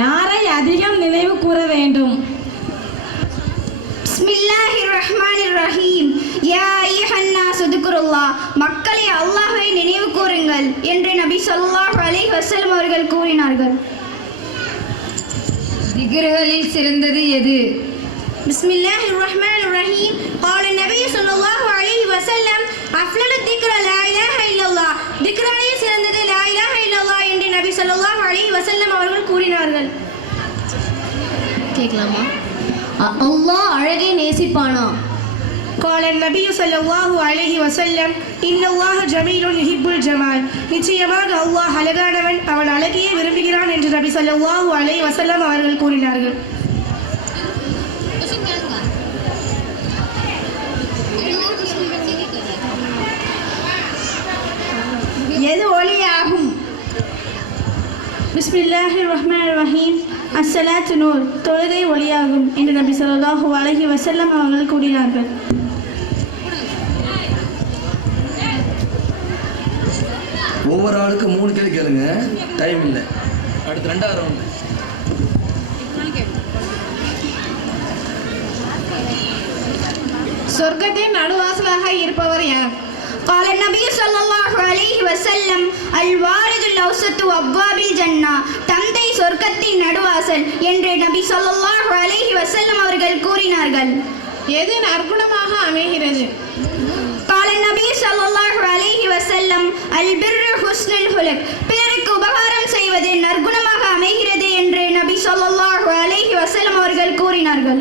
யாரை அதிகம் நினைவு கூற வேண்டும்? பிஸ்மில்லாஹிர் ரஹ்மானிர் ரஹீம். யா அய்யுஹன்னாஸ் உத்குருல்லாஹ், மக்களே அல்லாஹ்வை நினைவு கூறுங்கள் என்று நபி ஸல்லல்லாஹு அலைஹி வஸல்லம் அவர்கள் கூறினார்கள். திக்ர்களில் சிறந்தது எது? பிஸ்மில்லாஹிர் ரஹ்மானிர் ரஹீம். قال النبي صلى الله عليه وسلم أفضل الذكر لا إله إلا الله. திக்ரானில் சிறந்தது லா இலாஹ இல்லல்லாஹ் என்று நபி ஸல்லல்லாஹு அலைஹி வஸல்லம் அவர்கள் கூறினார்கள். கேட்கலாமா? அல்லாஹ் அழகை நேசிப்பானா? قال النبي صلى الله عليه وسلم إن الله جميل يحب الجمال. நிச்சயமாக அல்லாஹ் அழகானவன், அவன் அழகையே விரும்புகிறான் என்று நபி ஸல்லல்லாஹு அலைஹி வஸல்லம் அவர்கள் கூறினார்கள். எது ஒளியாகும்? பிஸ்மில்லாஹிர் ரஹ்மானிர் ரஹீம். அஸ்ஸலாத்து நூர், தொழுகை ஒளியாகும் என்று நபி ஸல்லல்லாஹு அலைஹி வஸல்லம் அவர்கள் கூறினார்கள். ஒவ்வொரு ஆளுக்கு 3 கேள்வி கேளுங்க, டைம் இல்லை. அடுத்து 2வது ரவுண்டு. சொர்க்கத்தின் நடுவாசலாக இருப்பவர் யார்? قال النبي صلى الله عليه وسلم الوالد الأوسط أبواب الجنة. தந்தை சொர்க்கத்தின் நடுவாசல் என்று நபி ஸல்லல்லாஹு அலைஹி வஸல்லம் அவர்கள் கூறினார்கள். எது நற்குணமாக அமைகிறது? قال النبي صلى الله عليه وسلم البر حسن الخلق. பிறருக்கு உபகாரம் செய்வது நற்குணமாக அமைகிறது என்று நபி ஸல்லல்லாஹு அலைஹி வஸல்லம் அவர்கள் கூறினார்கள்.